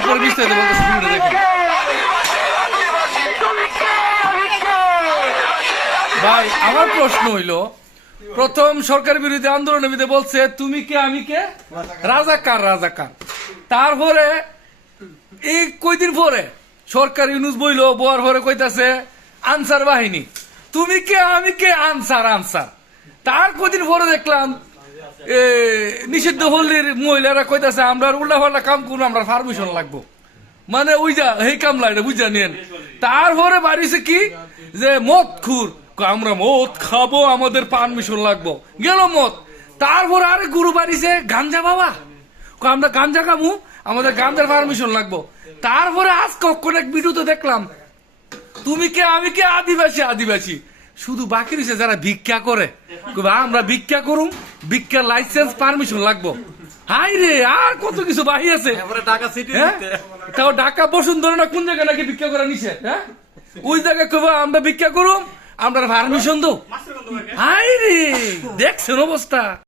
তারপরে বিস্তারিত বলতেছে ভিডিওটা দেখেন ভাই, আমার প্রশ্ন হইল, প্রথম সরকার বিরোধী আন্দোলনের বিরুদ্ধে বলছে, তুমি কে, আমি কে? রাজাকার রাজাকার তারপরে, এই কয়দিন পরে সরকার ইউনুস বইল, বোয়ার পরে কইতাছে, আনসার বাহিনী। তুমি কে, আমি কে? Answer answer. তার কদিন পরে দেখলাম নিষিদ্ধ হল্লির মহিলারা কইতাছে, আমরা উল্টা পাল্টা কাম করব, আমরা পারমিশন লাগবো। মানে ওই যা, এই কামলা এটা বুঝা নিয়েন। তারপরে বাড়িছে কি? যে মদ খুর আমরা মদ খাব, আমাদের পারমিশন লাগবো। গেল মদ। তারপরে আরে গুরু বাড়িছে গাঞ্জা বাবা। আমরা গাঞ্জা খাব আমাদের গাঞ্জার পারমিশন লাগবো। তারপরে আজ কখন এক ভিডিওতে দেখলাম, তুমি কে? আমি কে? আদিবাসী আদিবাসী। শুধু বাকি রয়েছে যারা ভিক্ষা করে। আমরা ভিক্ষা করুম ভিক্ষার লাইসেন্স পারমিশন লাগবো। হাই রে আর কত কিছু বাহি আছে? তারপরে ঢাকা সিটি হ্যাঁ? তাও ঢাকা বসুন্ধরা না কোন জায়গায় নাকি ভিক্ষা করা নিছে হ্যাঁ? ওই জায়গায় কেবল আমরা ভিক্ষা করুম আমরা পারমিশন দো হাই রে দেখছেন অবস্থা।